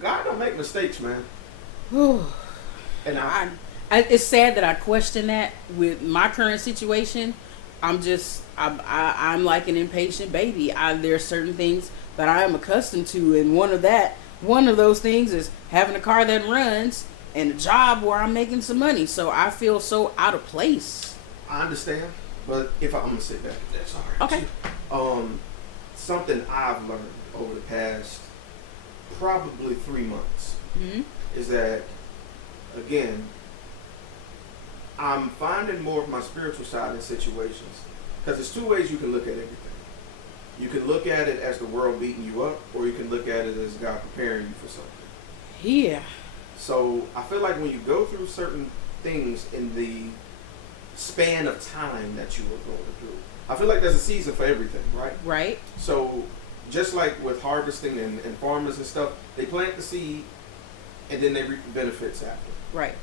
God don't make mistakes, man. And it's sad that I question that with my current situation. I'm like an impatient baby. There's certain things that I am accustomed to, and one of those things is having a car that runs and a job where I'm making some money. So I feel so out of place. I understand, but if I'm gonna sit back, if that's all right. Okay. Something I've learned over the past probably 3 months is that, again, I'm finding more of my spiritual side in situations, because there's two ways you can look at everything. You can look at it as the world beating you up, or you can look at it as God preparing you for something. Yeah. So I feel like when you go through certain things in the span of time that you were going through, I feel like there's a season for everything, right? Right. So just like with harvesting and farmers and stuff, they plant the seed and then they reap the benefits after. Right.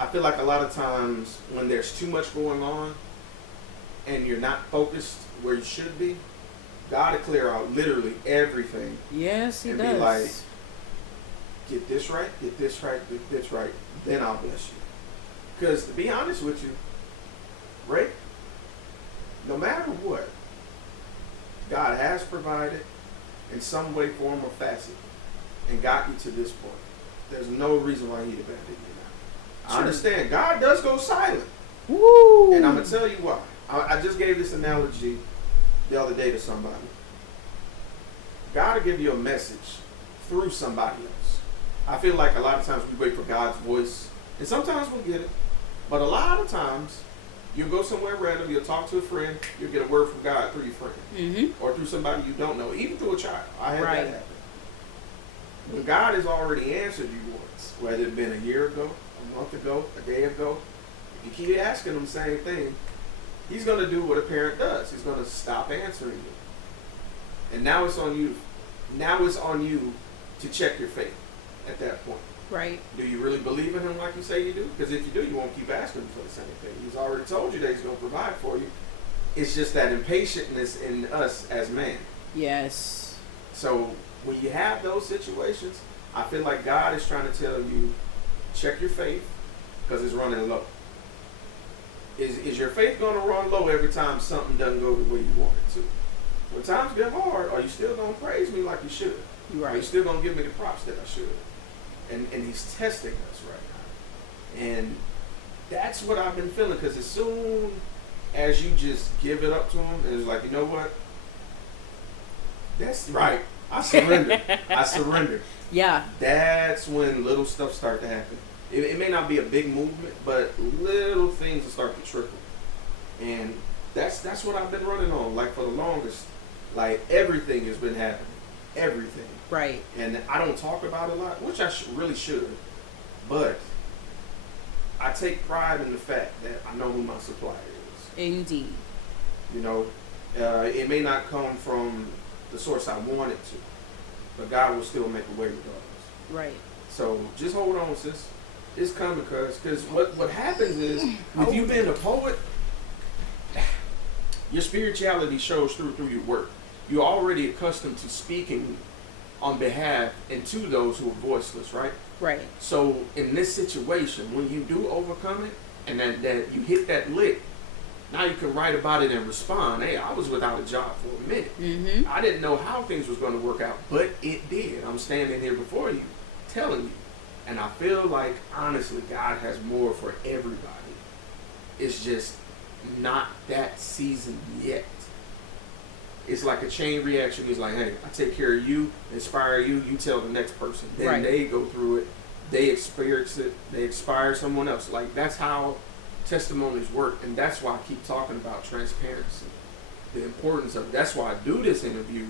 I feel like a lot of times when there's too much going on and you're not focused where you should be, God will clear out literally everything. Yes, He and does. Be like, get this right, get this right, get this right, then I'll bless you. Because to be honest with you, Ray, no matter what, God has provided in some way, form, or facet and got you to this point. There's no reason why He'd abandon you now. I understand. God does go silent. Woo! And I'm going to tell you why. I just gave this analogy the other day to somebody. God will give you a message through somebody else. I feel like a lot of times we wait for God's voice, and sometimes we'll get it. But a lot of times, you'll go somewhere random, you'll talk to a friend, you'll get a word from God through your friend. Or through somebody you don't know, even through a child. I had that happen. When God has already answered you once, whether it's been a year ago, a month ago, a day ago, if you keep asking Him the same thing, He's going to do what a parent does. He's going to stop answering you. And now it's on you. Now it's on you to check your faith at that point. Right. Do you really believe in Him like you say you do? Because if you do, you won't keep asking Him for the same thing. He's already told you that He's going to provide for you. It's just that impatientness in us as man. Yes. So when you have those situations, I feel like God is trying to tell you, check your faith, because it's running low. Is your faith going to run low every time something doesn't go the way you want it to? When times get hard, are you still going to praise me like you should? Right. Are you still going to give me the props that I should? And He's testing us right now. And that's what I've been feeling, because as soon as you just give it up to Him, and it's like, you know what? That's right. I surrender. I surrender. Yeah. That's when little stuff start to happen. It may not be a big movement, but little things will start to trickle. And that's what I've been running on, like, for the longest. Like, everything has been happening. Everything. Right. And I don't talk about it a lot, which I really should. But I take pride in the fact that I know who my supplier is. Indeed. You know, it may not come from the source I want it to, but God will still make a way regardless. Right. So just hold on, sis. It's coming, because what happens is, with you being a poet, your spirituality shows through your work. You're already accustomed to speaking on behalf and to those who are voiceless, right? Right. So in this situation, when you do overcome it, and that you hit that lick, now you can write about it and respond. Hey, I was without a job for a minute. I didn't know how things was going to work out, but it did. I'm standing here before you, telling you. And I feel like, honestly, God has more for everybody. It's just not that season yet. It's like a chain reaction. It's like, hey, I take care of you, inspire you, you tell the next person. Then they go through it, they experience it, they inspire someone else. Like, that's how testimonies work. And that's why I keep talking about transparency, the importance of it. That's why I do this interview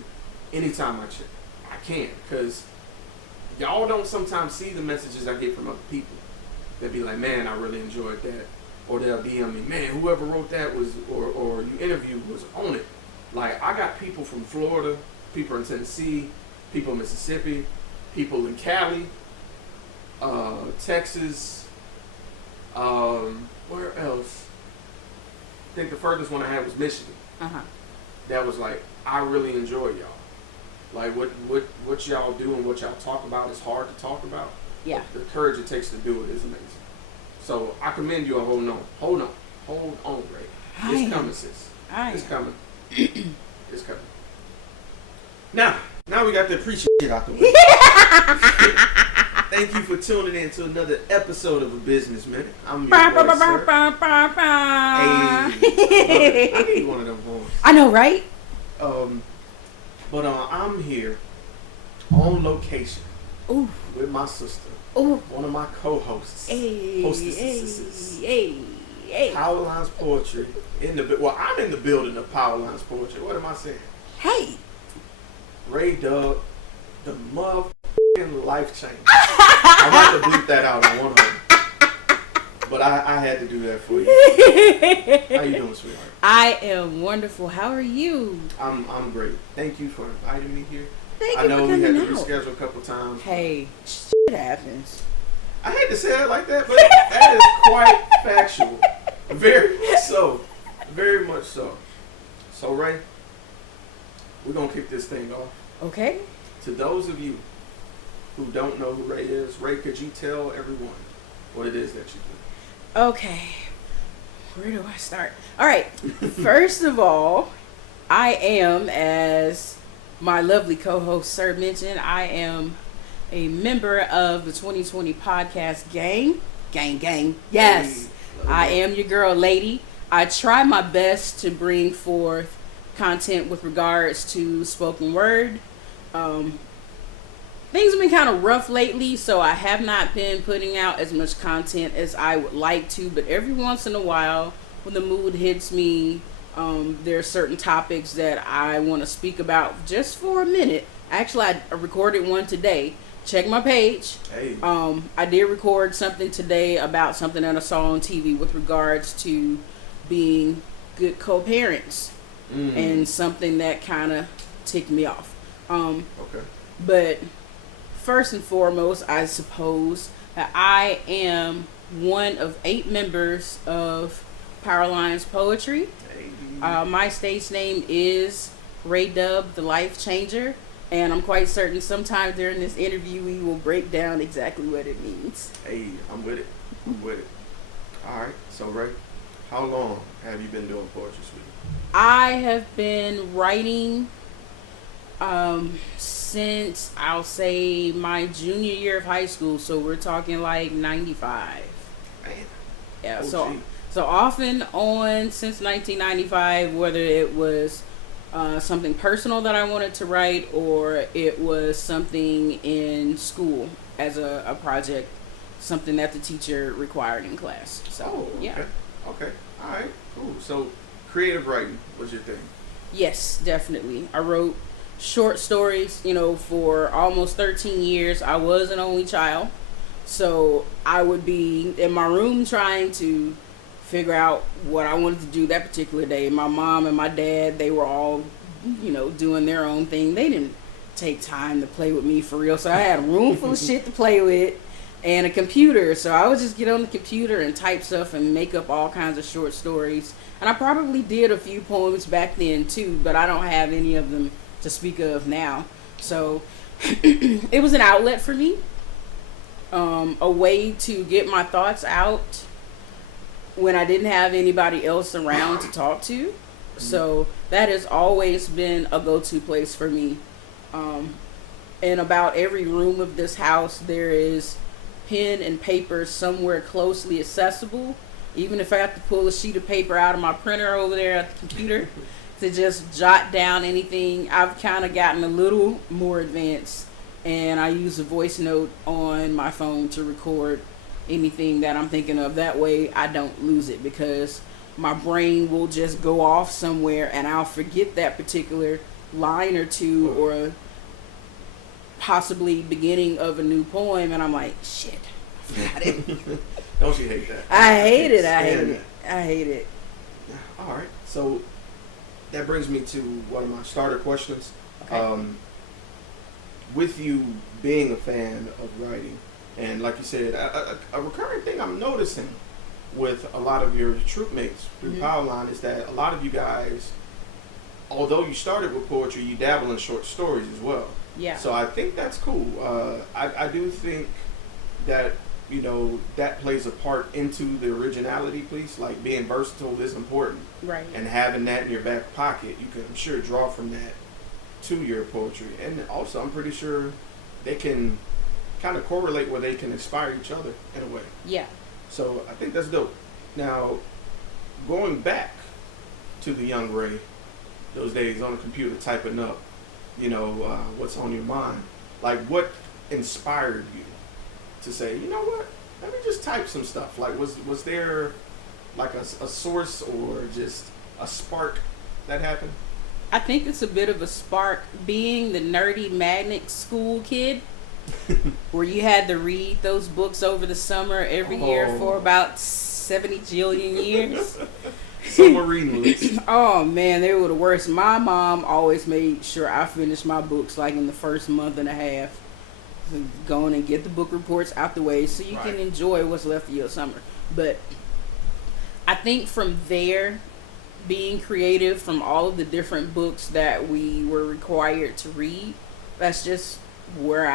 anytime I can, because y'all don't sometimes see the messages I get from other people. They'll be like, man, I really enjoyed that. Or they'll DM me, man, whoever wrote that was, or you interviewed was on it. Like, I got people from Florida, people in Tennessee, people in Mississippi, people in Cali, Texas, where else? I think the furthest one I had was Michigan. That was like, I really enjoy y'all. Like what y'all do and what y'all talk about is hard to talk about. Yeah. The courage it takes to do it is amazing. So I commend you on hold on, Ray. It's coming, sis. It's coming. It's coming. Now we got the preaching shit out the way. Thank you for tuning in to another episode of A Business Minute. I'm your boy, Sirr. Hey, I need one of them voices. I know, right? But I'm here on location Ooh. with my sister, Ooh. one of my co-hosts, hostesses. Hey. Power Lines Poetry I'm in the building of Power Lines Poetry. What am I saying? Hey. ReyDub, the motherfucking life changer. I want to bleep that out on one of them, but I had to do that for you. How you doing, sweetheart? I am wonderful. How are you? I'm great. Thank you for inviting me here. Thank I you know for we had coming to out. reschedule a couple times. Hey, shit happens. I hate to say it like that, but that is quite factual. Very much so. Very much so. So, Ray, we're going to kick this thing off. Okay. To those of you who don't know who Ray is, Ray, could you tell everyone what it is that you do? Okay. Where do I start? All right. First of all, I am, as my lovely co-host Sirr mentioned, I am a member of the 2020 podcast gang. Gang. Yes. Hey, I am your girl, lady. I try my best to bring forth content with regards to spoken word. Things have been kind of rough lately, so I have not been putting out as much content as I would like to, but every once in a while, when the mood hits me, there are certain topics that I want to speak about just for a minute. Actually, I recorded one today. Check my page. Hey. I did record something today about something that I saw on TV with regards to being good co-parents, and something that kind of ticked me off. Okay. But first and foremost, I suppose that I am one of 8 members of Power Lines Poetry. Hey. My stage name is ReyDub, the Life Changer, and I'm quite certain sometime during this interview we will break down exactly what it means. Hey, I'm with it. All right. So, Ray, how long have you been doing poetry, sweetie? I have been writing since, I'll say, my junior year of high school, so we're talking like 95. Man. Yeah, OG. so off and on since 1995, whether it was something personal that I wanted to write or it was something in school as a project, something that the teacher required in class. So, yeah. Okay. All right. Cool. So, creative writing was your thing? Yes, definitely. I wrote short stories, for almost 13 years. I was an only child. So I would be in my room trying to figure out what I wanted to do that particular day. My mom and my dad, they were all, doing their own thing. They didn't take time to play with me for real. So I had a room full of shit to play with and a computer. So I would just get on the computer and type stuff and make up all kinds of short stories. And I probably did a few poems back then too, but I don't have any of them to speak of now. So it was an outlet for me, a way to get my thoughts out when I didn't have anybody else around to talk to. So that has always been a go-to place for me. In about every room of this house, there is pen and paper somewhere closely accessible. Even if I have to pull a sheet of paper out of my printer over there at the computer to just jot down anything, I've kind of gotten a little more advanced, and I use a voice note on my phone to record anything that I'm thinking of. That way I don't lose it, because my brain will just go off somewhere and I'll forget that particular line or two, or possibly beginning of a new poem, and I'm like, shit, I forgot it. Don't you hate that? I hate it. All right. So that brings me to one of my starter questions. Okay. With you being a fan of writing, and like you said, a recurring thing I'm noticing with a lot of your troop mates through Powerline is that a lot of you guys although you started with poetry, you dabble in short stories as well. Yeah. So I think that's cool. I do think that, that plays a part into the originality piece. Like being versatile is important. Right. And having that in your back pocket, you can, I'm sure, draw from that to your poetry. And also, I'm pretty sure they can kind of correlate where they can inspire each other in a way. Yeah. So I think that's dope. Now, going back to the young Ray, those days on the computer typing up, what's on your mind. Like, what inspired you to say, you know what, let me just type some stuff? Like, was there like a source or just a spark that happened? I think it's a bit of a spark, being the nerdy magnet school kid, where you had to read those books over the summer every year for about 70 jillion years. Submarine books. Oh man, they were the worst. My mom always made sure I finished my books like in the first month and a half. Going and get the book reports out the way so you can enjoy what's left of your summer. But I think from there, being creative from all of the different books that we were required to read, that's just where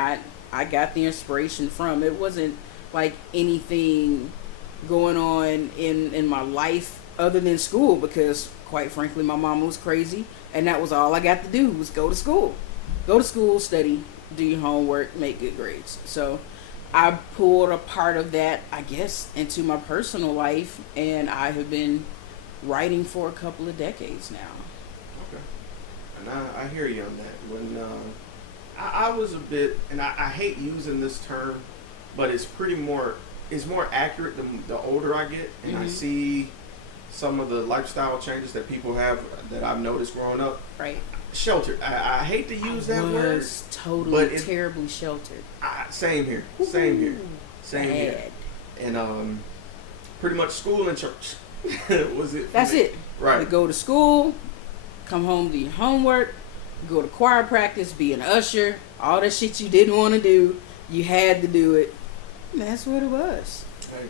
I got the inspiration from. It wasn't like anything going on in my life other than school, because quite frankly my mama was crazy and that was all I got to do was go to school, study, do your homework, make good grades. So I pulled a part of that, I guess, into my personal life, and I have been writing for a couple of decades now. Okay. And I hear you on that. When I was a bit, and I hate using this term, but it's more accurate the older I get, and I see some of the lifestyle changes that people have that I've noticed growing up. Right. Sheltered. I hate to use that word. Was totally terribly sheltered. Same here. Same here. And pretty much school and church was it. That's it. Right. You go to school, come home, do your homework, go to choir practice, be an usher, all that shit you didn't want to do, you had to do it. And that's what it was. Right.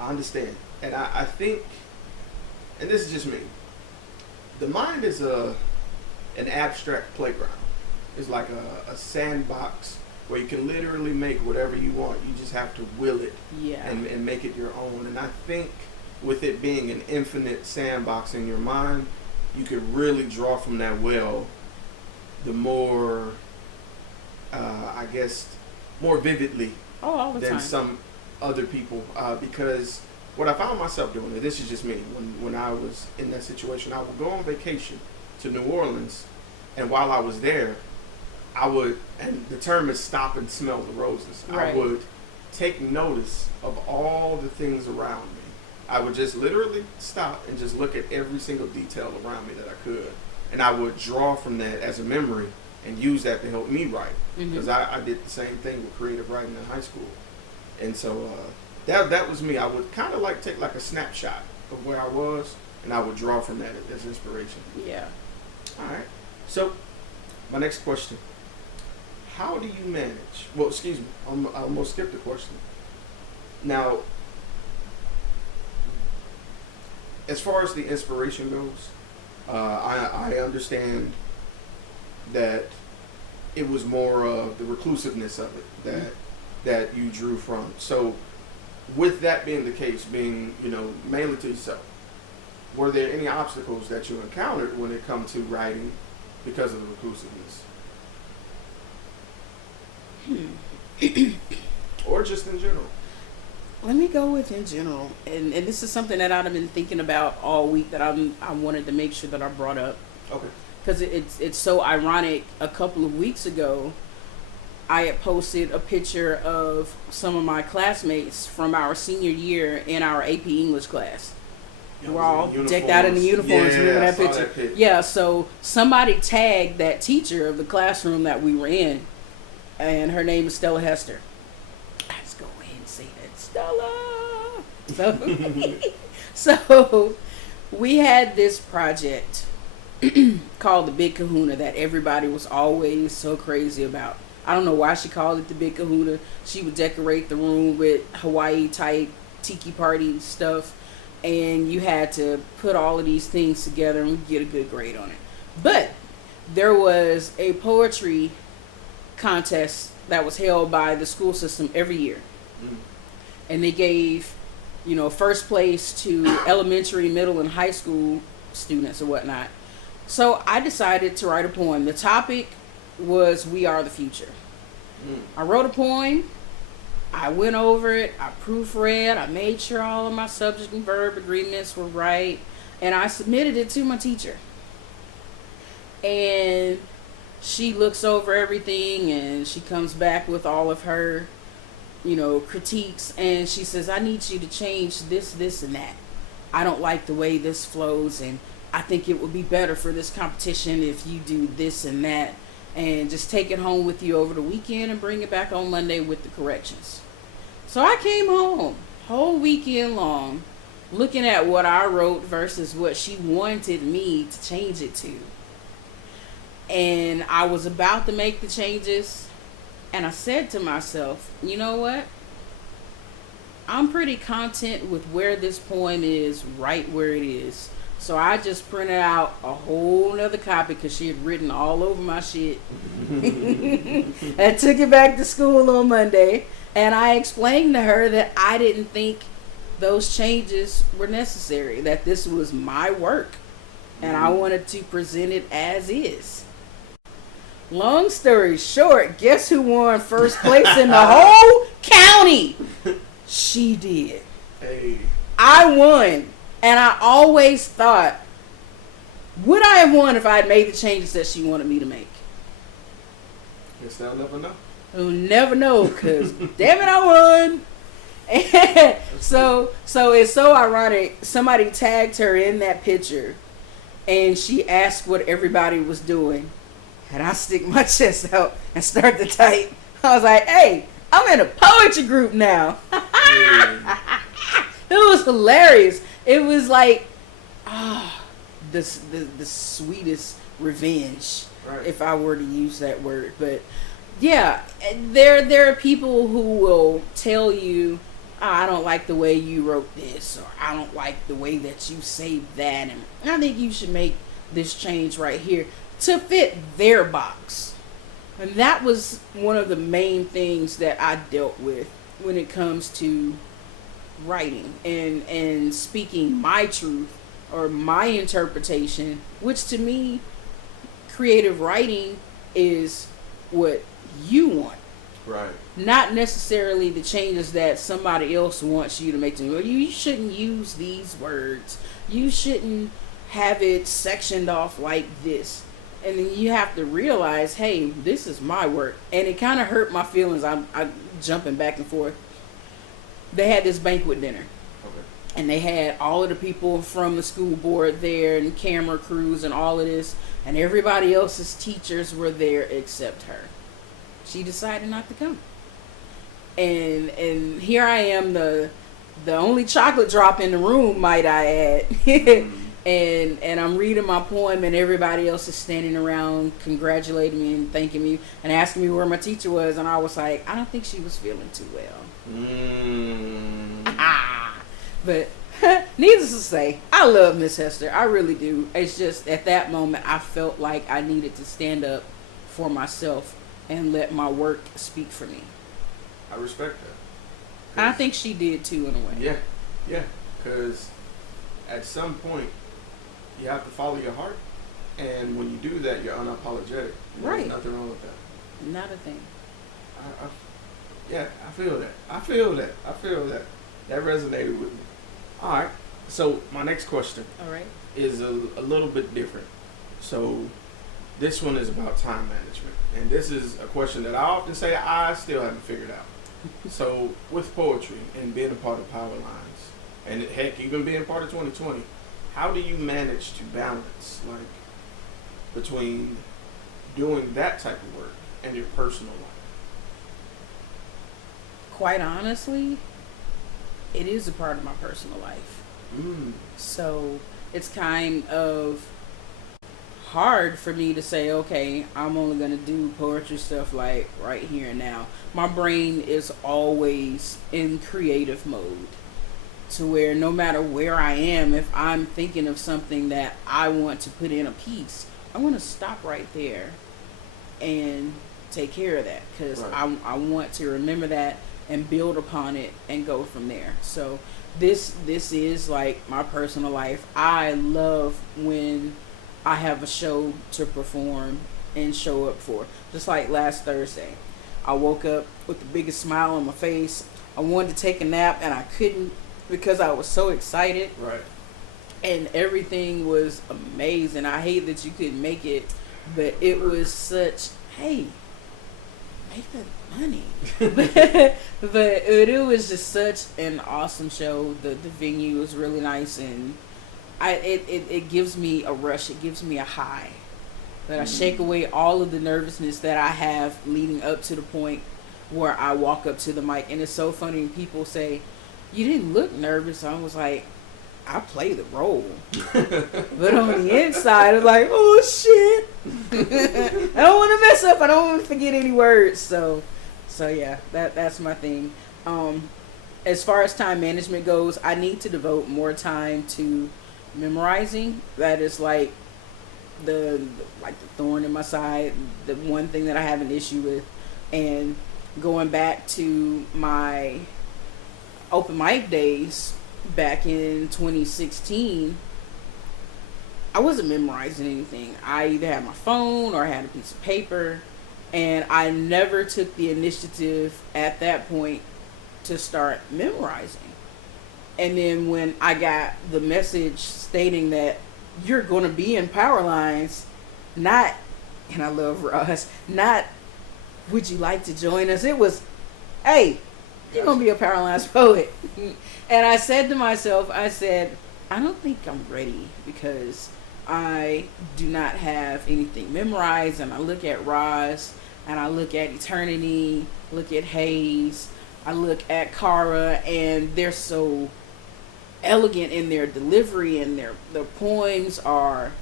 I understand. And I think, and this is just me, the mind is an abstract playground. It's like a sandbox where you can literally make whatever you want. You just have to will it and make it your own. And I think with it being an infinite sandbox in your mind, you could really draw from that well the more, I guess, more vividly than some other people. Because what I found myself doing, and this is just me, when I was in that situation, I would go on vacation to New Orleans, and while I was there, I would, and the term is stop and smell the roses. Right. I would take notice of all the things around me. I would just literally stop and just look at every single detail around me that I could. And I would draw from that as a memory and use that to help me write. Because I did the same thing with creative writing in high school. And so that was me. I would kind of like take like a snapshot of where I was, and I would draw from that as inspiration. Yeah. All right. So my next question. How do you manage? Well, excuse me. I almost skipped the question. Now, as far as the inspiration goes, I understand that it was more of the reclusiveness of it that you drew from. So, with that being the case, being mainly to yourself, were there any obstacles that you encountered when it comes to writing because of the reclusiveness? Or just in general? Let me go with in general, and this is something that I've been thinking about all week that I wanted to make sure that I brought up. Okay. Because it's so ironic. A couple of weeks ago, I had posted a picture of some of my classmates from our senior year in our AP English class. We're all decked out in the uniforms. Yeah, remember that picture? Yeah. So somebody tagged that teacher of the classroom that we were in, and her name is Stella Hester. Let's go ahead and say that, Stella. So we had this project called the Big Kahuna that everybody was always so crazy about. I don't know why she called it the Big Kahuna. She would decorate the room with Hawaii type tiki party stuff, and you had to put all of these things together and get a good grade on it. But there was a poetry contest that was held by the school system every year. And they gave, first place to elementary, middle, and high school students or whatnot. So I decided to write a poem. The topic was "We Are the Future." I wrote a poem. I went over it. I proofread. I made sure all of my subject and verb agreements were right. And I submitted it to my teacher. And she looks over everything and she comes back with all of her, critiques. And she says, I need you to change this, this, and that. I don't like the way this flows. And I think it would be better for this competition if you do this and that. And just take it home with you over the weekend and bring it back on Monday with the corrections. So I came home whole weekend long looking at what I wrote versus what she wanted me to change it to. And I was about to make the changes, and I said to myself, you know what? I'm pretty content with where this poem is, right where it is. So I just printed out a whole nother copy because she had written all over my shit. I took it back to school on Monday, and I explained to her that I didn't think those changes were necessary, that this was my work, and I wanted to present it as is. Long story short, guess who won first place in the whole county? She did. Hey. I won. And I always thought, would I have won if I had made the changes that she wanted me to make? Guess they'll never know. We'll never know, because damn it, I won. And so it's so ironic. Somebody tagged her in that picture, and she asked what everybody was doing. And I stick my chest out and start to type. I was like, hey, I'm in a poetry group now. It was hilarious. It was like, the sweetest revenge, right, if I were to use that word. But yeah, there are people who will tell you, I don't like the way you wrote this, or I don't like the way that you saved that, and I think you should make this change right here to fit their box. And that was one of the main things that I dealt with when it comes to writing and speaking my truth or my interpretation, which to me, creative writing is what you want. Right. Not necessarily the changes that somebody else wants you to make to me. You shouldn't use these words. You shouldn't have it sectioned off like this. And then you have to realize, hey, this is my work. And it kind of hurt my feelings. I'm jumping back and forth. They had this banquet dinner. Okay. And they had all of the people from the school board there and camera crews and all of this. And everybody else's teachers were there except her. She decided not to come. And here I am, the only chocolate drop in the room, might I add. And I'm reading my poem, and everybody else is standing around congratulating me and thanking me and asking me where my teacher was. And I was like, I don't think she was feeling too well. But needless to say, I love Miss Hester. I really do. It's just at that moment, I felt like I needed to stand up for myself and let my work speak for me. I respect that. I think she did too, in a way. Yeah. Because at some point, you have to follow your heart, and when you do that, you're unapologetic. Right. There's nothing wrong with that. Not a thing. I feel that. That resonated with me. All right. So my next question, is a little bit different. So this one is about time management, and this is a question that I often say I still haven't figured out. So with poetry and being a part of Power Lines, and heck, even being part of 2020. How do you manage to balance, like, between doing that type of work and your personal life? Quite honestly, it is a part of my personal life. So it's kind of hard for me to say, okay, I'm only going to do poetry stuff like right here and now. My brain is always in creative mode. To where no matter where I am, if I'm thinking of something that I want to put in a piece, I want to stop right there and take care of that, because I want to remember that and build upon it and go from there. So this is like my personal life. I love when I have a show to perform and show up for. Just like last Thursday, I woke up with the biggest smile on my face. I wanted to take a nap and I couldn't because I was so excited. Right. And everything was amazing. I hate that you couldn't make it, but it was such, hey, make the money. but it was just such an awesome show. The venue was really nice, and it gives me a rush. It gives me a high. That I shake away all of the nervousness that I have leading up to the point where I walk up to the mic. And it's so funny when people say, you didn't look nervous. I was like, I play the role. But on the inside, it's like, oh shit. I don't want to mess up. I don't want to forget any words. So yeah, that's my thing. As far as time management goes, I need to devote more time to memorizing. That is like the thorn in my side, the one thing that I have an issue with. And going back to my open mic days back in 2016, I wasn't memorizing anything. I either had my phone or I had a piece of paper, and I never took the initiative at that point to start memorizing. And then when I got the message stating that you're going to be in Power Lines, not, and I love Ross, not would you like to join us? It was, hey, you're going to be a Power Lines poet. And I said to myself, I don't think I'm ready, because I do not have anything memorized. And I look at Roz, and I look at Eternity, look at Hayes, I look at Cara, and they're so elegant in their delivery, and their poems are,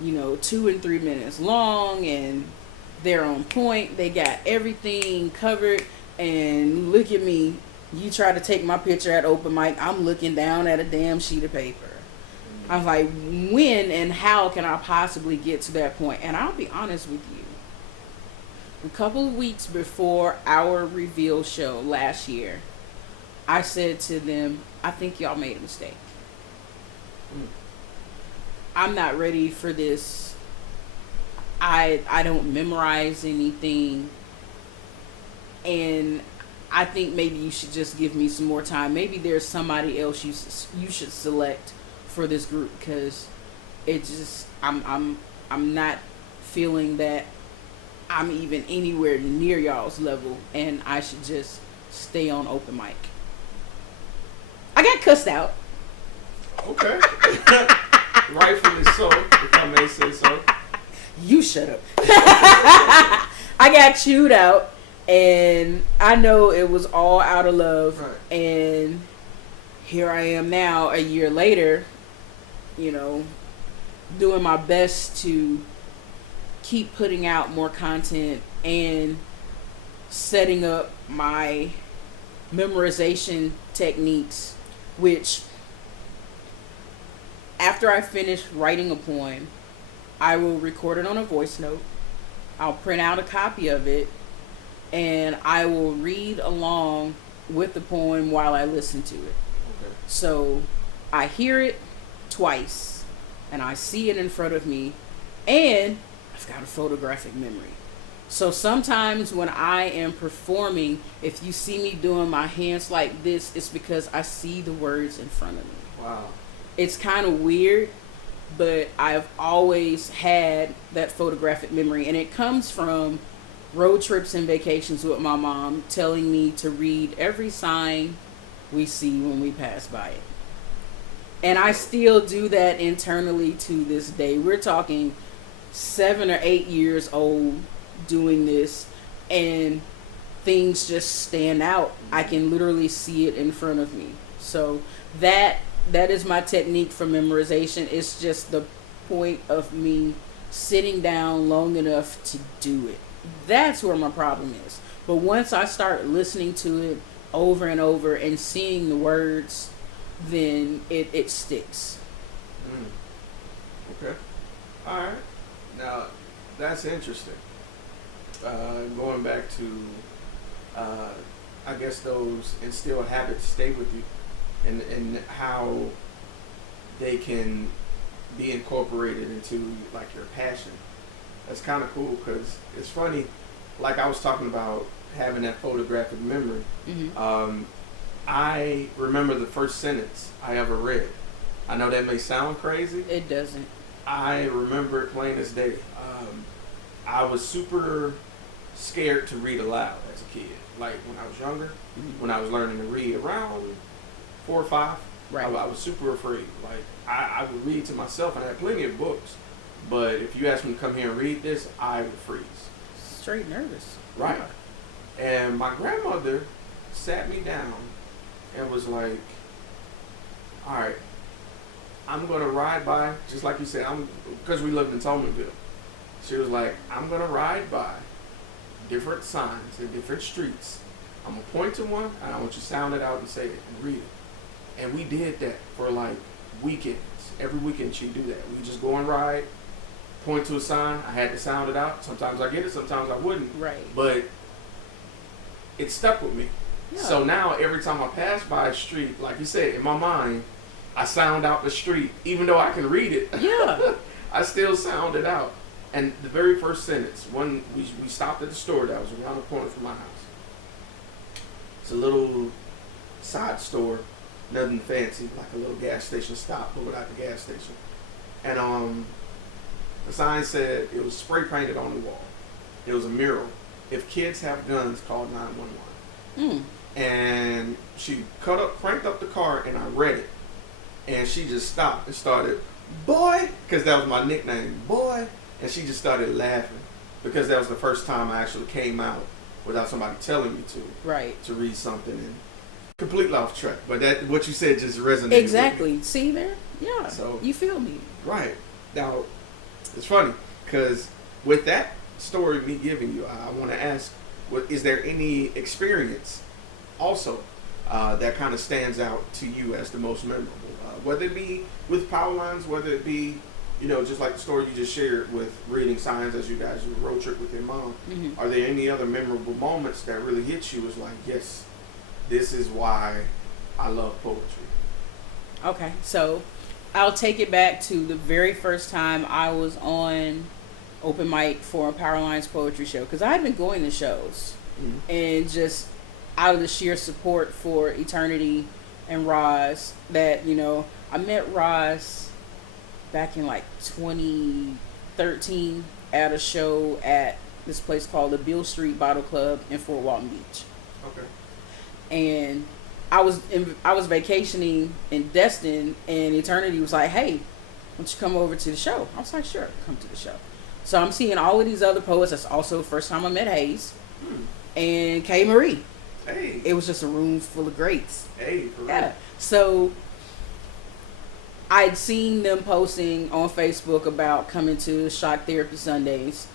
2 and 3 minutes long, and they're on point. They got everything covered. And look at me. You try to take my picture at open mic, I'm looking down at a damn sheet of paper. I was like, when and how can I possibly get to that point? And I'll be honest with you. A couple of weeks before our reveal show last year, I said to them, I think y'all made a mistake. I'm not ready for this. I don't memorize anything. And I think maybe you should just give me some more time. Maybe there's somebody else you should select for this group, because it just I'm not feeling that I'm even anywhere near y'all's level, and I should just stay on open mic. I got cussed out. Okay. Rightfully so, if I may say so. You shut up. I got chewed out. And I know it was all out of love. Right. And here I am now, a year later, doing my best to keep putting out more content and setting up my memorization techniques, which after I finish writing a poem, I will record it on a voice note. I'll print out a copy of it, and I will read along with the poem while I listen to it. Okay. So I hear it twice, and I see it in front of me, and I've got a photographic memory. So sometimes when I am performing, if you see me doing my hands like this, it's because I see the words in front of me. Wow. It's kind of weird, but I've always had that photographic memory, and it comes from road trips and vacations with my mom telling me to read every sign we see when we pass by it. And I still do that internally to this day. We're talking 7 or 8 years old doing this, and things just stand out. I can literally see it in front of me. So that is my technique for memorization. It's just the point of me sitting down long enough to do it. That's where my problem is. But once I start listening to it over and over and seeing the words, then it sticks. Okay. All right. Now, that's interesting. Going back to, I guess those instilled habits stay with you, and how they can be incorporated into like your passion. That's kind of cool because it's funny. Like I was talking about having that photographic memory. Mm-hmm. I remember the first sentence I ever read. I know that may sound crazy. It doesn't. I remember it plain as day. I was super scared to read aloud as a kid. Like when I was younger, when I was learning to read around 4 or 5, Right. I was super afraid. Like I would read to myself, and I had plenty of books. But if you asked me to come here and read this, I would freeze. Straight nervous. Right. And my grandmother sat me down and was like, all right, I'm going to ride by, just like you said, because we lived in Tolmanville. She was like, I'm going to ride by different signs in different streets. I'm going to point to one, and I want you to sound it out and say it and read it. And we did that for like weekends. Every weekend she'd do that. We just go and ride, point to a sign. I had to sound it out. Sometimes I get it, sometimes I wouldn't. Right. But it stuck with me. Yeah. So now every time I pass by a street, like you said, in my mind, I sound out the street. Even though I can read it, Yeah. I still sound it out. And the very first sentence, when we stopped at the store that was around the corner from my house. It's a little side store, nothing fancy, like a little gas station stop, but without the gas station. And the sign said, it was spray painted on the wall. It was a mural. If kids have guns, call 911. And she cranked up the car, and I read it. And she just stopped and started, boy, because that was my nickname, boy. And she just started laughing because that was the first time I actually came out without somebody telling me to read something, and completely off track. But that what you said just resonated. Exactly. With me. See there? Yeah. So you feel me? Right. Now, it's funny because with that story me giving you, I want to ask, is there any experience also that kind of stands out to you as the most memorable? Whether it be with power lines, whether it be, just like the story you just shared with reading signs as you guys road trip with your mom. Mm-hmm. Are there any other memorable moments that really hit you as like, yes, this is why I love poetry? Okay, so I'll take it back to the very first time I was on open mic for a Power Lines poetry show, because I had been going to shows, and just out of the sheer support for Eternity and Roz, that I met Roz back in like 2013 at a show at this place called the Beale Street Bottle Club in Fort Walton Beach. Okay. And I was vacationing in Destin, and Eternity was like, hey, why don't you come over to the show? I was like, sure, come to the show. So I'm seeing all of these other poets. That's also the first time I met Hayes and K. Marie. Hey. It was just a room full of greats. Hey, for real. Yeah. So I'd seen them posting on Facebook about coming to Shock Therapy Sundays,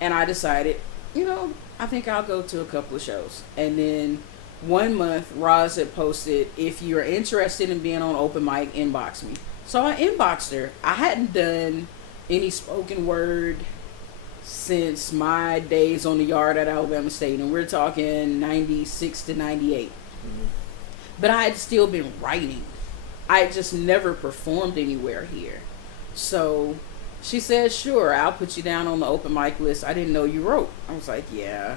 and I decided, I think I'll go to a couple of shows. And then one month, Roz had posted, if you're interested in being on open mic, inbox me. So I inboxed her. I hadn't done any spoken word since my days on the yard at Alabama State, and we're talking 96 to 98. But I had still been writing. I had just never performed anywhere here. So she said, sure, I'll put you down on the open mic list. I didn't know you wrote. I was like, yeah,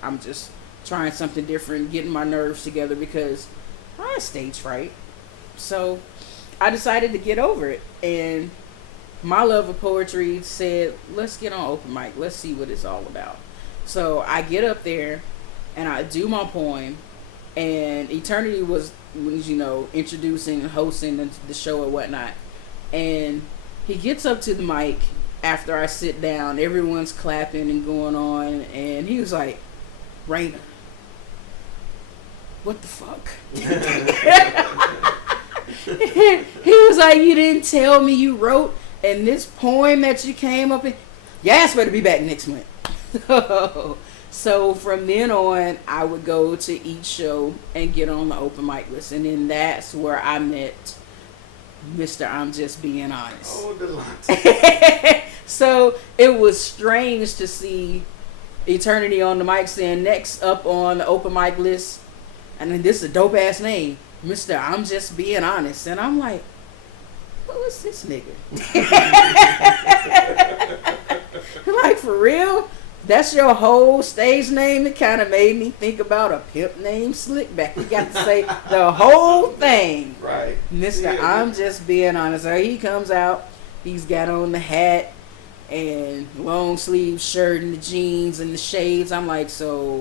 I'm just trying something different, getting my nerves together, because I had stage fright. So I decided to get over it. And my love of poetry said, let's get on open mic. Let's see what it's all about. So I get up there and I do my poem, and Eternity was introducing and hosting the show and whatnot. And he gets up to the mic after I sit down. Everyone's clapping and going on. And he was like, Reyna, what the fuck? He was like, you didn't tell me you wrote, and this poem that you came up in, your ass better be back next month. So from then on, I would go to each show and get on the open mic list. And then that's where I met Mr. I'm Just Being Honest. Oh, Delonte. So it was strange to see Eternity on the mic saying next up on the open mic list, and then this is a dope ass name, Mr. I'm Just Being Honest. And I'm like, who is this nigga? Like, for real? That's your whole stage name? It kind of made me think about a pimp named Slickback. You got to say the whole thing. Right. Mr. Yeah, I'm Just Being Honest. So he comes out, he's got on the hat and long sleeve shirt and the jeans and the shades. I'm like, so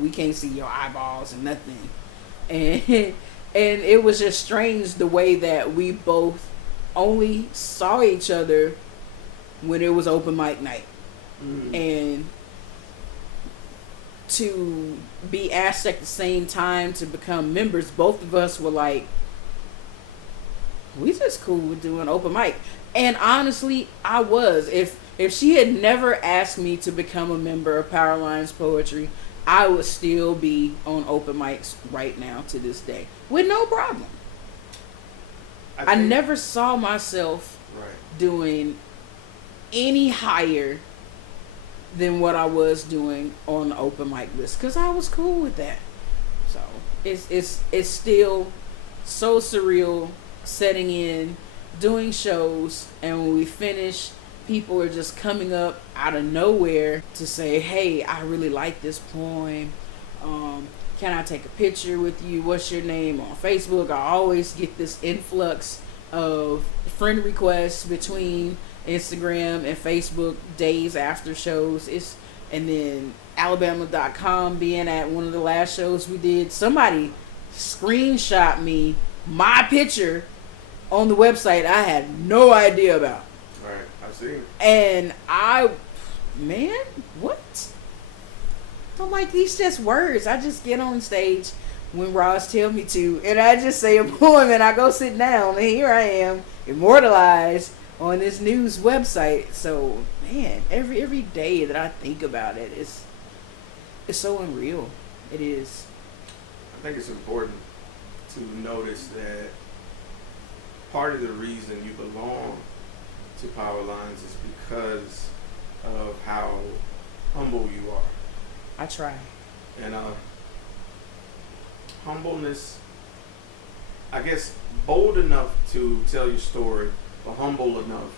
we can't see your eyeballs and nothing. And it was just strange the way that we both only saw each other when it was open mic night. And to be asked at the same time to become members, both of us were like, we just cool with doing open mic. And honestly, I was. If she had never asked me to become a member of Power Lines Poetry, I would still be on open mics right now to this day with no problem. I never saw myself doing any higher than what I was doing on the open mic list, because I was cool with that. So it's still so surreal setting in, doing shows, and when we finish, people are just coming up out of nowhere to say, hey, I really like this poem. Can I take a picture with you? What's your name on Facebook? I always get this influx of friend requests between Instagram and Facebook days after shows. And then Alabama.com being at one of the last shows we did, somebody screenshot me my picture on the website I had no idea about. Right, I see. And man, what? I'm like, these just words. I just get on stage when Ross tell me to, and I just say a poem, and I go sit down, and here I am, immortalized on this news website. So, man, every day that I think about it, it's so unreal. It is. I think it's important to notice that part of the reason you belong to Power Lines is because of how humble you are. I try. And humbleness, I guess, bold enough to tell your story, but humble enough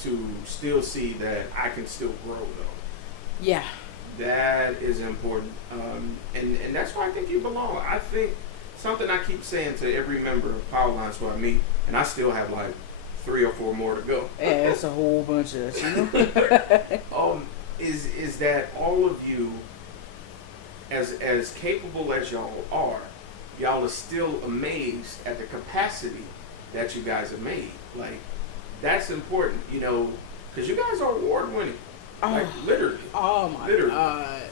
to still see that I can still grow, though. Yeah. That is important. And that's why I think you belong. I think something I keep saying to every member of Power Lines who I meet, and I still have like 3 or 4 more to go. Yeah, that's a whole bunch of us, you know? Is that all of you, as capable as y'all are still amazed at the capacity that you guys have made. Like, that's important, you know, because you guys are award winning. Like, literally. Oh my God.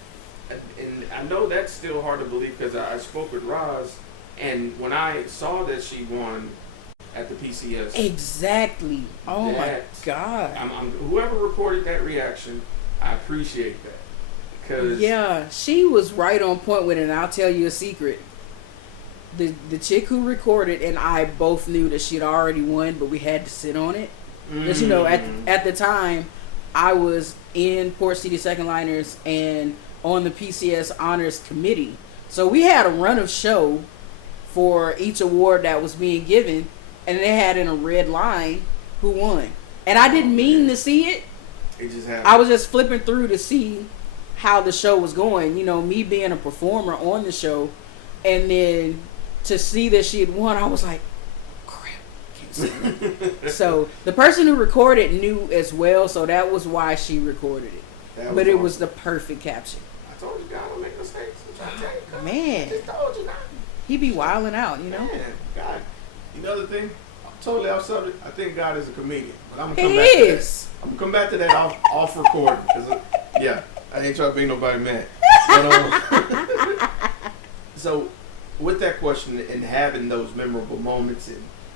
And I know that's still hard to believe because I spoke with Roz, and when I saw that she won at the PCS. Exactly. Oh my God. Whoever reported that reaction, I appreciate that. Because yeah, she was right on point with it, and I'll tell you a secret. The chick who recorded and I both knew that she'd already won, but we had to sit on it. Because, you know, at the time, I was in Port City Second Liners and on the PCS Honors Committee. So we had a run of show for each award that was being given, and they had in a red line who won. And I didn't mean to see it. It just happened. I was just flipping through to see how the show was going. You know, me being a performer on the show, and then to see that she had won, I was like, crap, can't see it. So the person who recorded knew as well, so that was why she recorded it. But it was the perfect caption. I told you, God don't make mistakes. Man, I just told you not. He be wilding out, you know. Man, God. You know the thing? I'm totally off subject. I think God is a comedian, but I'm gonna come back to that. I'm gonna come back to that off recording. Yeah, I ain't trying to make nobody mad. But, so, with that question and having those memorable moments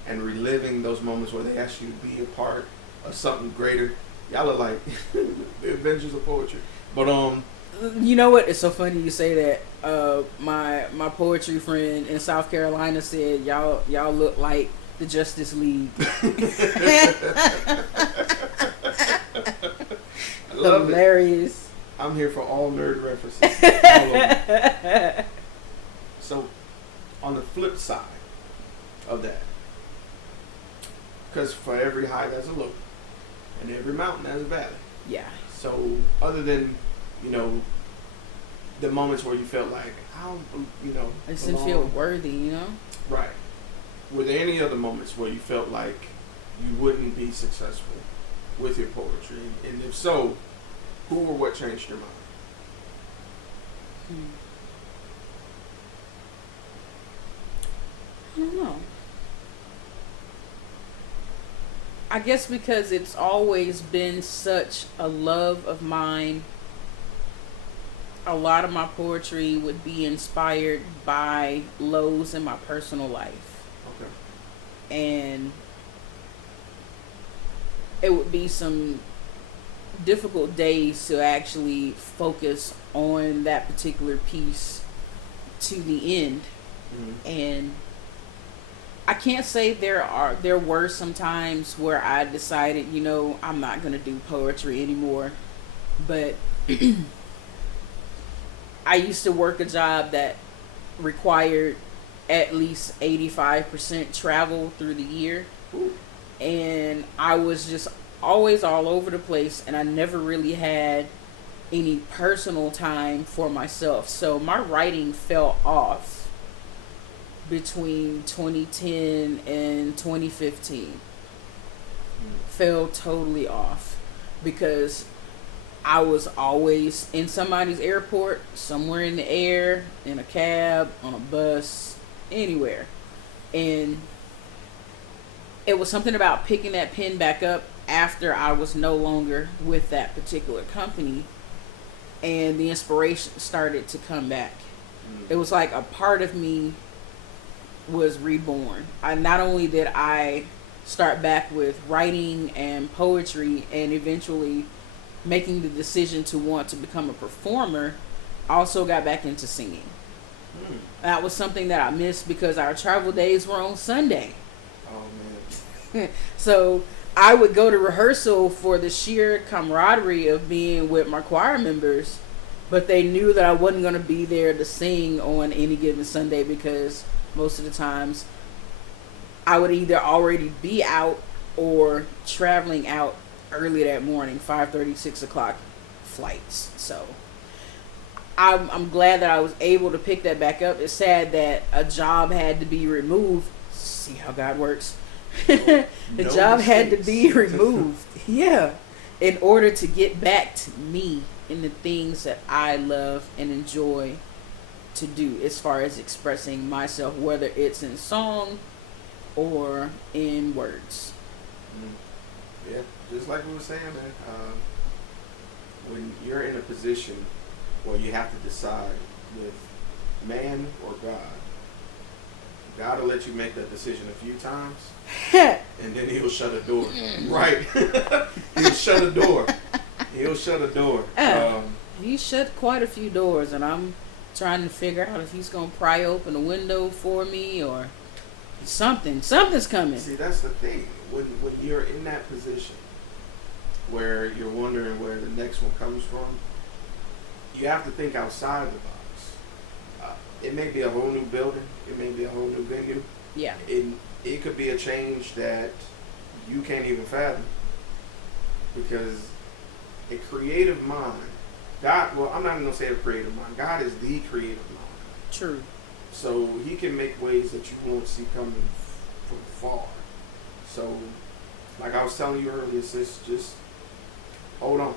and reliving those moments where they ask you to be a part of something greater, y'all are like the Avengers of poetry. But you know what? It's so funny you say that. My poetry friend in South Carolina said y'all look like the Justice League. I love Hilarious. it. I'm here for all nerd references. All of them. So, on the flip side of that, because for every high there's a low, and every mountain has a valley. Yeah. So, other than, the moments where you felt like, it didn't feel worthy, Right. Were there any other moments where you felt like you wouldn't be successful with your poetry? And if so, who or what changed your mind? I don't know. I guess because it's always been such a love of mine. A lot of my poetry would be inspired by lows in my personal life. Okay. And it would be some difficult days to actually focus on that particular piece to the end. Mm-hmm. And I can't say there were some times where I decided, I'm not going to do poetry anymore. But I used to work a job that required at least 85% travel through the year. Ooh. And I was just always all over the place, and I never really had any personal time for myself. So my writing fell off between 2010 and 2015. Fell totally off because I was always in somebody's airport, somewhere in the air, in a cab, on a bus, anywhere. And it was something about picking that pen back up after I was no longer with that particular company, and the inspiration started to come back. It was like a part of me was reborn. Not only did I start back with writing and poetry and eventually making the decision to want to become a performer, I also got back into singing. That was something that I missed because our travel days were on Sunday. Oh, man. So I would go to rehearsal for the sheer camaraderie of being with my choir members, but they knew that I wasn't going to be there to sing on any given Sunday because most of the times I would either already be out or traveling out early that morning, 5:30, 6 o'clock flights. So I'm glad that I was able to pick that back up. It's sad that a job had to be removed. See how God works. The job had to be removed. Yeah. In order to get back to me and the things that I love and enjoy to do as far as expressing myself, whether it's in song or in words. Yeah, just like we were saying, man, when you're in a position where you have to decide with man or God will let you make that decision a few times, and then he'll shut a door. Right. He'll shut a door. He shut quite a few doors, and I'm trying to figure out if he's going to pry open a window for me or something's coming. See, that's the thing. When you're in that position where you're wondering where the next one comes from, you have to think outside the box. It may be a whole new building. It may be a whole new venue. Yeah. It could be a change that you can't even fathom, because a creative mind, I'm not even going to say a creative mind. God is the creative mind. True. So he can make ways that you won't see coming from far. So, like I was telling you earlier, sis, just hold on.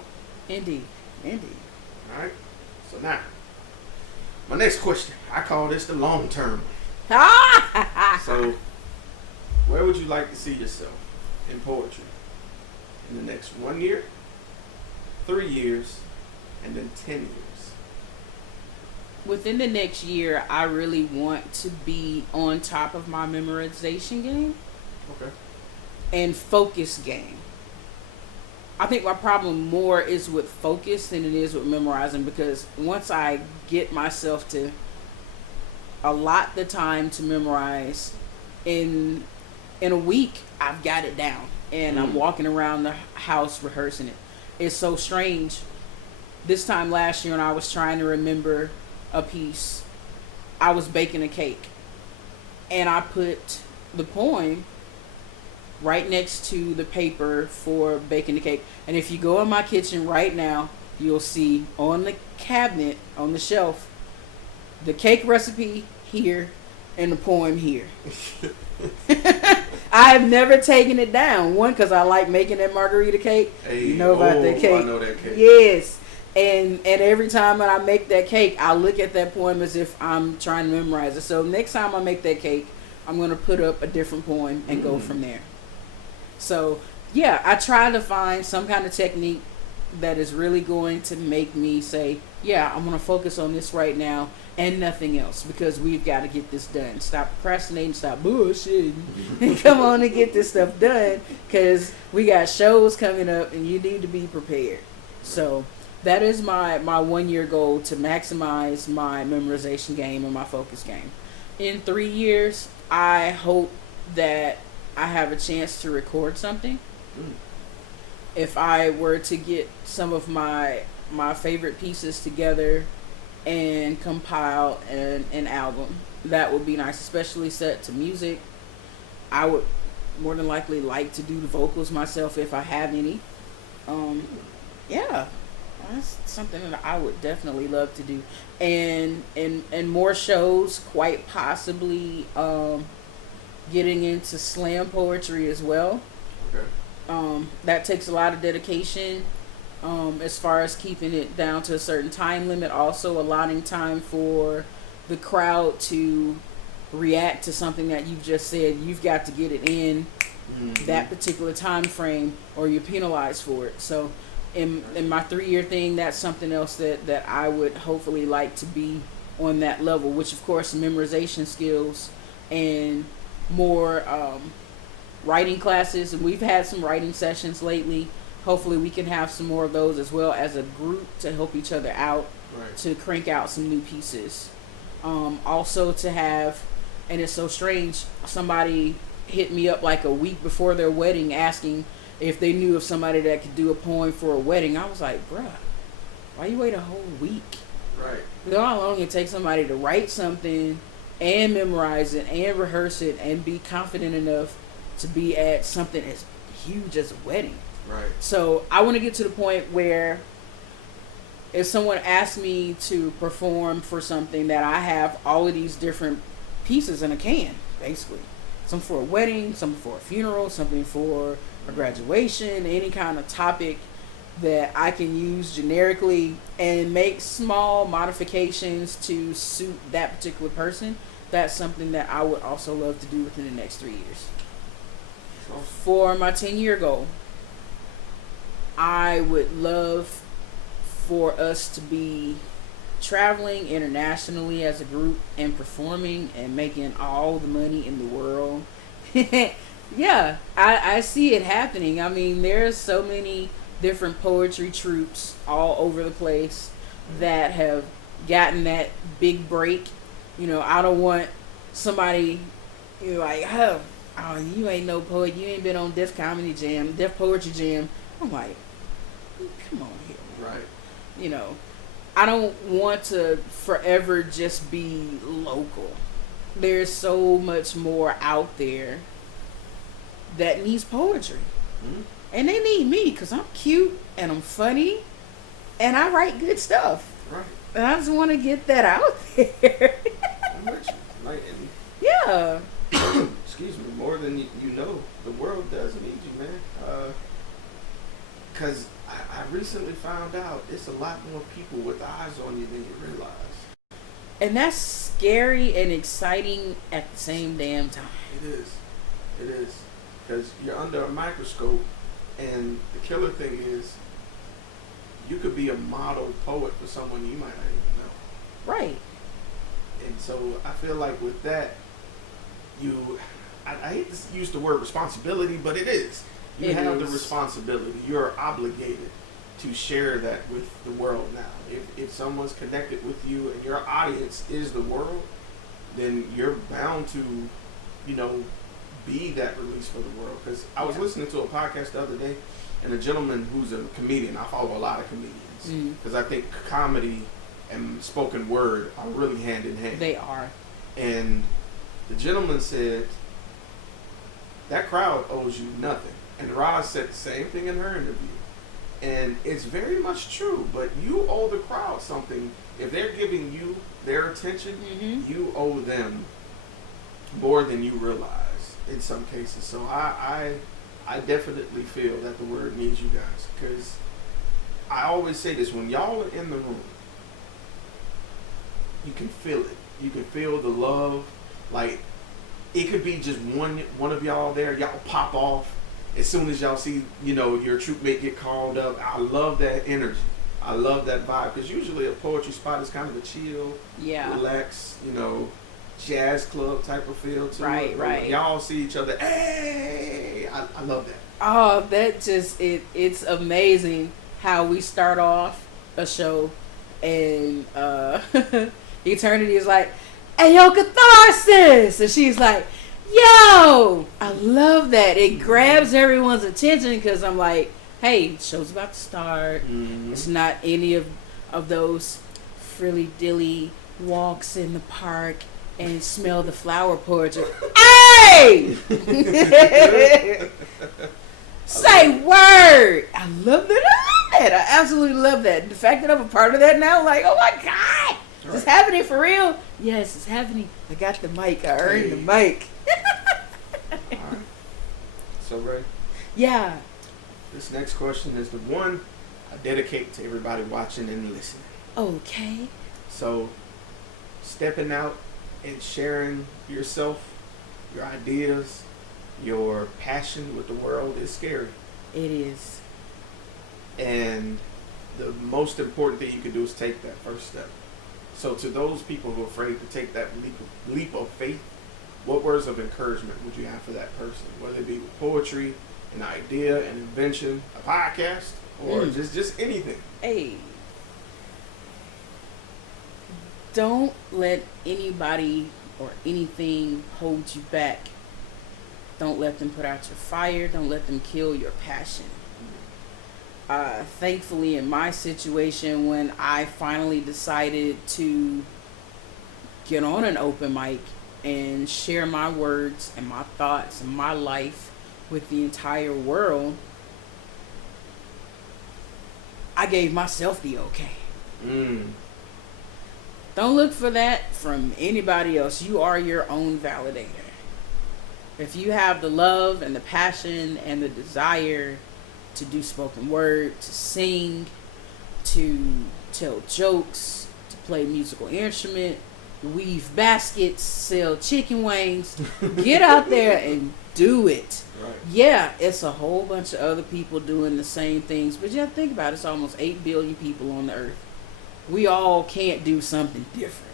Indeed. All right? So now, my next question, I call this the long term. So, where would you like to see yourself in poetry in the next 1 year, 3 years, and then 10 years? Within the next year, I really want to be on top of my memorization game. Okay. And focus game. I think my problem more is with focus than it is with memorizing, because once I get myself to allot the time to memorize in in a week, I've got it down, and I'm walking around the house rehearsing it. It's so strange. This time last year, when I was trying to remember a piece, I was baking a cake, and I put the poem right next to the paper for baking the cake. And if you go in my kitchen right now, you'll see on the cabinet, on the shelf, the cake recipe here and the poem here. I've never taken it down. One, because I like making that margarita cake. Hey, you know about that cake. I know that cake. Yes. And every time that I make that cake, I look at that poem as if I'm trying to memorize it. So next time I make that cake, I'm going to put up a different poem and go from there. So, yeah, I try to find some kind of technique that is really going to make me say, yeah, I'm going to focus on this right now and nothing else, because we've got to get this done. Stop procrastinating, stop bullshitting, and come on and get this stuff done, because we got shows coming up and you need to be prepared. So that is my 1 year goal, to maximize my memorization game and my focus game. In 3 years, I hope that I have a chance to record something. If I were to get some of my favorite pieces together and compile an album, that would be nice, especially set to music. I would more than likely like to do the vocals myself if I have any. Yeah, that's something that I would definitely love to do. And more shows, quite possibly getting into slam poetry as well. Okay. That takes a lot of dedication, as far as keeping it down to a certain time limit. Also allotting time for the crowd to react to something that you've just said. You've got to get it in that particular time frame, or you're penalized for it. So in my 3 year thing, that's something else that I would hopefully like to be on that level, which of course memorization skills and more writing classes. And we've had some writing sessions lately. Hopefully we can have some more of those as well, as a group, to help each other out, Right. to crank out some new pieces. Also to have, and it's so strange, somebody hit me up like a week before their wedding asking if they knew of somebody that could do a poem for a wedding. I was like, bruh, why you wait a whole week? Right. You know how long it takes somebody to write something and memorize it and rehearse it and be confident enough to be at something as huge as a wedding. Right. So I want to get to the point where if someone asks me to perform for something, that I have all of these different pieces in a can, basically. Some for a wedding, some for a funeral, something for a graduation, any kind of topic that I can use generically and make small modifications to suit that particular person. That's something that I would also love to do within the next 3 years. For my 10-year goal, I would love for us to be traveling internationally as a group and performing and making all the money in the world. Yeah, I see it happening. I mean, there's so many different poetry troupes all over the place that have gotten that big break. You know, I don't want somebody, you know, like, oh, you ain't no poet. You ain't been on Def Comedy Jam, Def Poetry Jam. I'm like, come on here. Right. You know, I don't want to forever just be local. There's so much more out there that needs poetry. Mm-hmm. And they need me because I'm cute and I'm funny and I write good stuff. Right. And I just want to get that out there. I'm with you. Like, and Yeah. excuse me, more than you know, the world does need you, man. Because I recently found out it's a lot more people with eyes on you than you realize. And that's scary and exciting at the same damn time. It is. It is. Because you're under a microscope, and the killer thing is you could be a model poet for someone you might not even know. Right. And so I feel like with that, I hate to use the word responsibility, but it is. You have the responsibility. You're obligated to share that with the world now. If someone's connected with you and your audience is the world, then you're bound to, be that release for the world. Because I was listening to a podcast the other day, and a gentleman who's a comedian, I follow a lot of comedians, because I think comedy and spoken word are really hand in hand. They are. And the gentleman said, that crowd owes you nothing. And Roz said the same thing in her interview. And it's very much true, but you owe the crowd something. If they're giving you their attention, you owe them more than you realize in some cases. So I definitely feel that the word needs you guys, because I always say this, when y'all are in the room, you can feel it. You can feel the love. Like, it could be just one of y'all there. Y'all pop off as soon as y'all see, your troop mate get called up. I love that energy. I love that vibe, because usually a poetry spot is kind of a chill, relax, jazz club type of feel to it. Right. Y'all see each other. Hey, I love that. Oh, that just it's amazing how we start off a show and Eternity is like, "Hey, yo, catharsis," and she's like, "Yo," I love that. It grabs everyone's attention, because I'm like, hey, show's about to start. It's not any of those frilly dilly walks in the park and smell the flower poetry. Hey! Say word! I love that. I absolutely love that. The fact that I'm a part of that now, like, oh my God! Is this happening for real? Yes, it's happening. I got the mic. I earned the mic. All right. So, Ray? Yeah. This next question is the one I dedicate to everybody watching and listening. Okay. So, stepping out and sharing yourself, your ideas, your passion with the world is scary. It is. And the most important thing you can do is take that first step. So to those people who are afraid to take that leap of faith, what words of encouragement would you have for that person? Whether it be with poetry, an idea, an invention, a podcast, or just anything. Hey. Don't let anybody or anything hold you back. Don't let them put out your fire. Don't let them kill your passion. Thankfully, in my situation, when I finally decided to get on an open mic and share my words and my thoughts and my life with the entire world, I gave myself the okay. Don't look for that from anybody else. You are your own validator. If you have the love and the passion and the desire to do spoken word, to sing, to tell jokes, to play musical instrument, weave baskets, sell chicken wings, get out there and do it. Right. Yeah, it's a whole bunch of other people doing the same things, but you have to think about it, it's almost 8 billion people on the earth. We all can't do something different.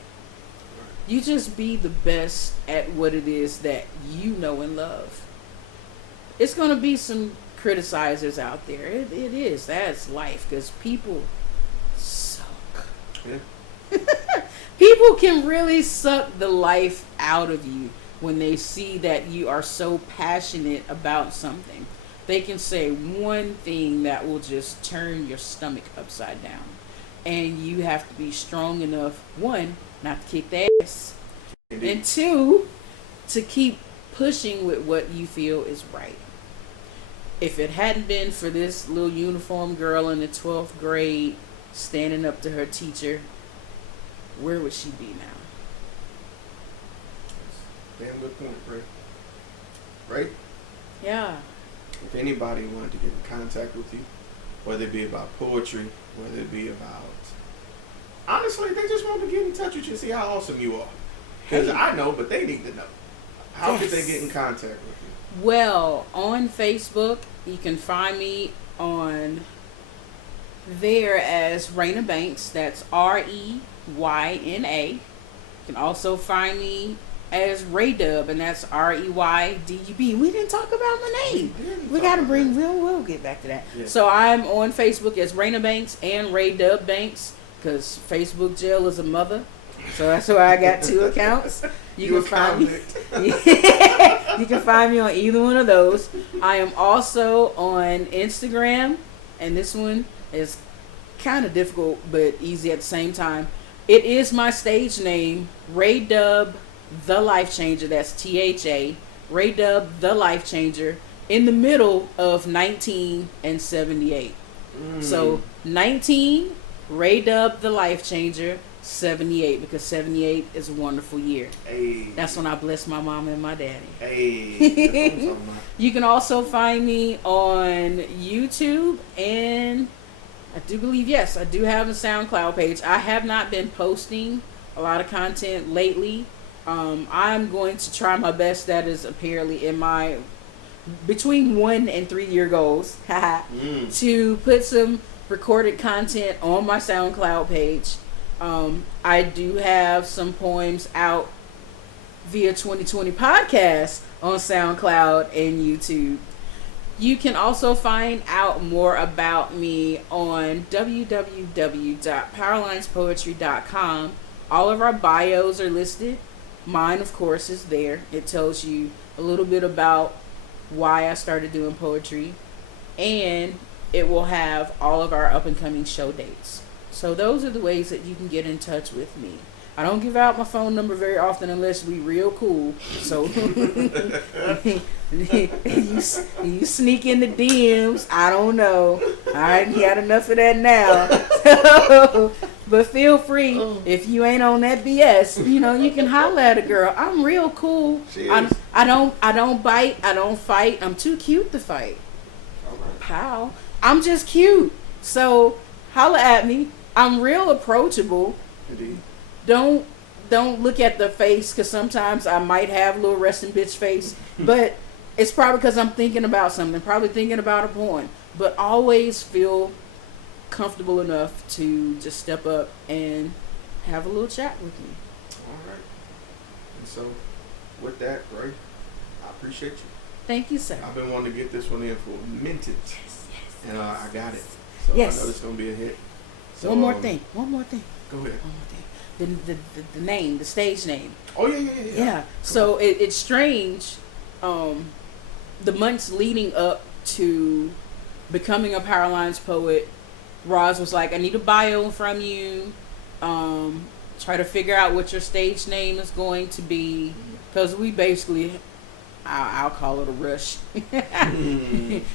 You just be the best at what it is that you know and love. It's going to be some criticizers out there. It is. That's life, because people suck. Yeah. People can really suck the life out of you when they see that you are so passionate about something. They can say one thing that will just turn your stomach upside down. And you have to be strong enough, one, not to kick the ass, and two, to keep pushing with what you feel is right. If it hadn't been for this little uniform girl in the 12th grade standing up to her teacher, where would she be now? Damn good point, Ray. Right? Yeah. If anybody wanted to get in contact with you, whether it be about poetry, whether it be about... Honestly, they just want to get in touch with you and see how awesome you are. Because I know, but they need to know. How could they get in contact with you? Well, on Facebook, you can find me on there as Reyna Banks. That's REYNA. You can also find me as ReyDub, and that's REYDUB. We didn't talk about my name. We gotta bring. We'll get back to that. Yeah. So I'm on Facebook as Reyna Banks and ReyDub Banks, because Facebook jail is a mother. So that's why I got 2 accounts. You can find me. You can find me on either one of those. I am also on Instagram, and this one is kind of difficult but easy at the same time. It is my stage name, ReyDub the Life Changer. That's THA. ReyDub the Life Changer. In the middle of 19 and 78. So 19, ReyDub the Life Changer. 78, because 78 is a wonderful year. Hey. That's when I blessed my mom and my daddy. Hey. That's what I'm talking about. You can also find me on YouTube, and I do believe, yes, I do have a SoundCloud page. I have not been posting a lot of content lately. I'm going to try my best. That is apparently in my between 1 and 3 year goals to put some recorded content on my SoundCloud page. I do have some poems out via 2020 podcast on SoundCloud and YouTube. You can also find out more about me on www.powerlinespoetry.com. All of our bios are listed. Mine, of course, is there. It tells you a little bit about why I started doing poetry, and it will have all of our up and coming show dates. So those are the ways that you can get in touch with me. I don't give out my phone number very often unless we real cool. So you sneak in the DMs. I don't know. I ain't had enough of that now. But feel free, if you ain't on that BS, you can holler at a girl. I'm real cool. I don't bite. I don't fight. I'm too cute to fight. How? I'm just cute. So holler at me. I'm real approachable. Indeed. Don't look at the face, because sometimes I might have a little resting bitch face, but it's probably because I'm thinking about something, probably thinking about a poem. But always feel comfortable enough to just step up and have a little chat with me. All right. And so, with that, Ray, I appreciate you. Thank you, sir. I've been wanting to get this one in for a minute. Yes. And I got it. So Yes. I know it's going to be a hit. So, One more thing. Go ahead. One more thing. The name, the stage name. Oh, yeah. Yeah. So it's strange. The months leading up to becoming a Powerlines poet, Roz was like, I need a bio from you. Try to figure out what your stage name is going to be. Because we basically, I'll call it a rush.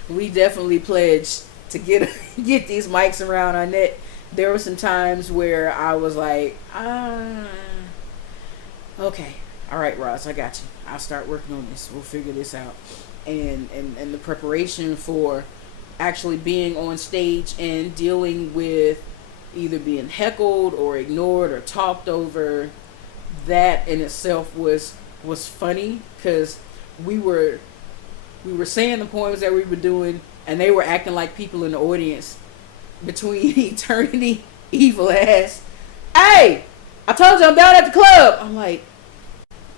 We definitely pledged to get these mics around our neck. There were some times where I was like, okay, all right, Roz, I got you. I'll start working on this. We'll figure this out. And the preparation for actually being on stage and dealing with either being heckled or ignored or talked over, that in itself was funny, because we were saying the poems that we were doing, and they were acting like people in the audience. Between eternity, evil ass. Hey, I told you I'm down at the club. I'm like,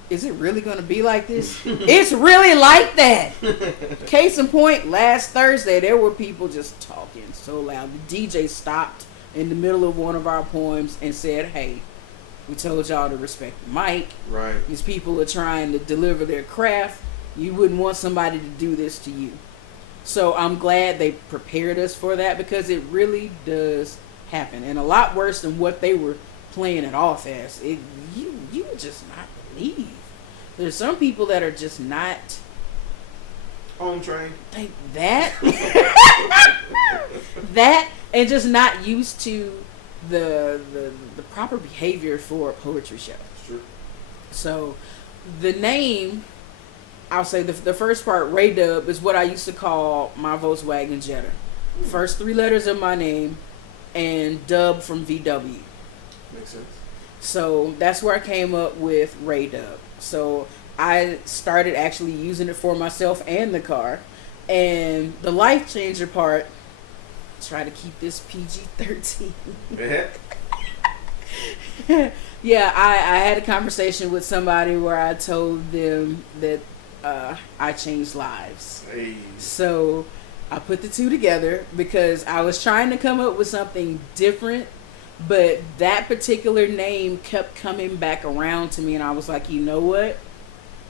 is it really going to be like this? It's really like that. Case in point, last Thursday, there were people just talking so loud. The DJ stopped in the middle of one of our poems and said, hey, we told y'all to respect the mic. Right. These people are trying to deliver their craft. You wouldn't want somebody to do this to you. So I'm glad they prepared us for that, because it really does happen, and a lot worse than what they were playing it off as. You would just not believe. There's some people that are just not on train. Like that, and just not used to the proper behavior for a poetry show. That's true. So the name, I'll say the first part, ReyDub, is what I used to call my Volkswagen Jetta. First 3 letters of my name, and dub from VW. Makes sense. So that's where I came up with ReyDub. So I started actually using it for myself and the car. And the life changer part, try to keep this PG-13. Yeah, I had a conversation with somebody where I told them that I changed lives. Hey. So I put the two together because I was trying to come up with something different, but that particular name kept coming back around to me, and I was like, you know what?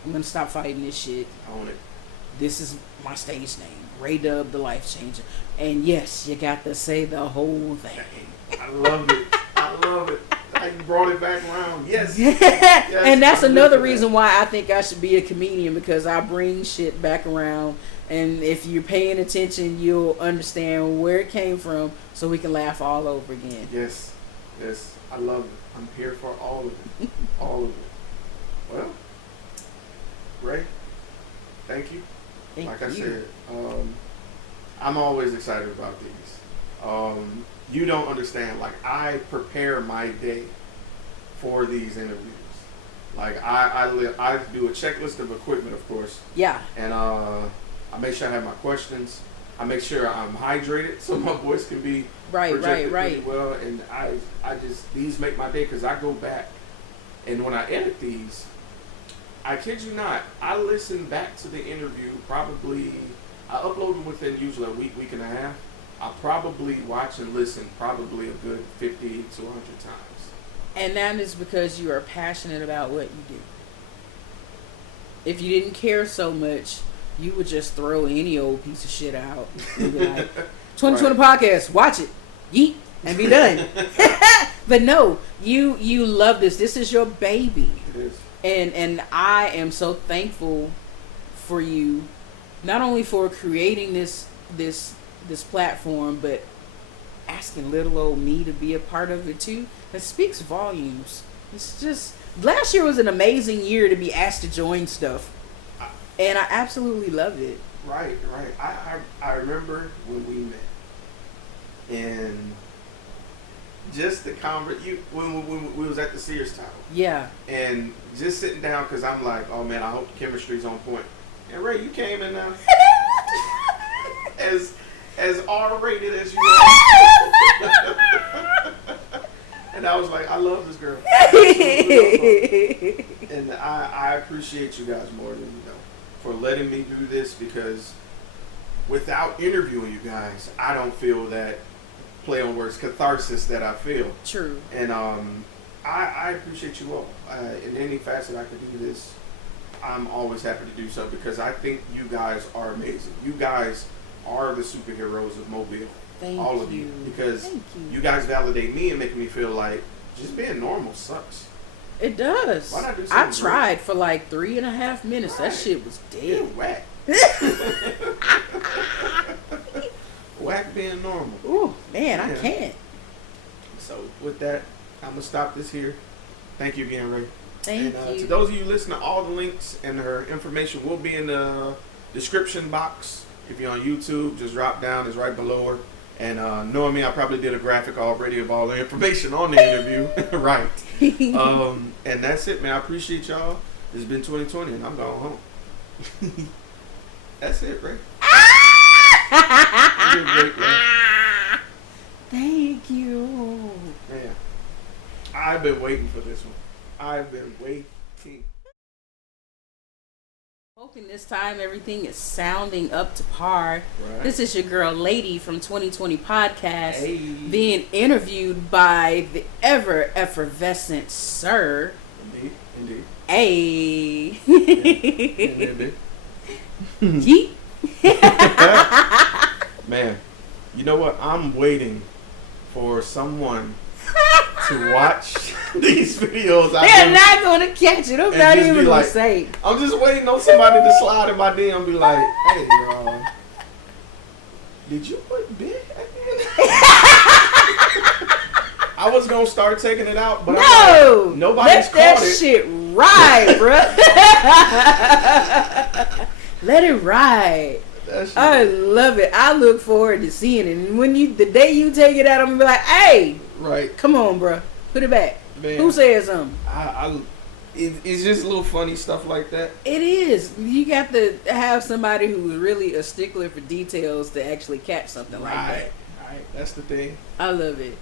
I'm gonna stop fighting this shit. Own it. This is my stage name, ReyDub, the Life Changer. And yes, you got to say the whole thing. I love it. I love it. I brought it back around. Yes. And that's another reason why I think I should be a comedian, because I bring shit back around. And if you're paying attention, you'll understand where it came from, so we can laugh all over again. Yes. Yes. I love it. I'm here for all of it. All of it. Well, Ray, thank you. Like I said, I'm always excited about these. You don't understand. Like, I prepare my day for these interviews. Like, I do a checklist of equipment, of course. Yeah. And I make sure I have my questions. I make sure I'm hydrated so my voice can be projected pretty well. And I just, these make my day, because I go back, and when I edit these, I kid you not, I listen back to the interview probably, I upload them within usually a week and a half. I probably watch and listen probably a good 50 to 100 times. And that is because you are passionate about what you do. If you didn't care so much, you would just throw any old piece of shit out and be like, 2020 podcast, watch it, yeet, and be done. But no, you love this. This is your baby. It is. And I am so thankful for you, not only for creating this platform, but asking little old me to be a part of it too. That speaks volumes. It's just, last year was an amazing year to be asked to join stuff, and I absolutely loved it. Right. I remember when we met, and just the when we was at the Sirr title. Yeah. And just sitting down, because I'm like, oh man, I hope the chemistry's on point. And Ray, you came in now as R-rated as you are. And I was like, I love this girl. And I appreciate you guys more than you know for letting me do this, because without interviewing you guys, I don't feel that play on words catharsis that I feel. True. And I appreciate you all. In any facet I could do this, I'm always happy to do so, because I think you guys are amazing. You guys are the superheroes of Mobile. All of you. Because you guys validate me and make me feel like just being normal sucks. It does. Why not do I something tried great? for like 3.5 minutes. Right. That shit was dead. Whack. Whack being normal. Ooh, man, I can't. So with that, I'm gonna stop this here. Thank you again, Ray. Thank you. To those of you listening, all the links and her information will be in the description box. If you're on YouTube, just drop down. It's right below her. And knowing me, I probably did a graphic already of all the information on the interview. Right. And that's it, man. I appreciate y'all. It's been 2020, and I'm going home. That's it, Ray. You did great, Ray. Thank you. Man, I've been waiting for this one. I've been waiting. Hoping this time everything is sounding up to par. Right. This is your girl Lady from 2020 Podcast, Hey. being interviewed by the ever effervescent Sirr. Indeed. Hey. Indeed. Yeet. Man, you know what? I'm waiting for someone to watch these videos. They're not going to catch it. I'm not even going to say. I'm just waiting on somebody to slide in my DM and be like, hey, did you put big at the end? I was going to start taking it out, but no, like, nobody's caught it. Let that shit ride, bro. Let it ride. I love it. I look forward to seeing it. And when the day you take it out, I'm gonna be like, hey, right, come on, bro, put it back. Man, who said something? It's just little funny stuff like that. It is. You got to have somebody who's really a stickler for details to actually catch something like that. Right. That's the thing. I love it.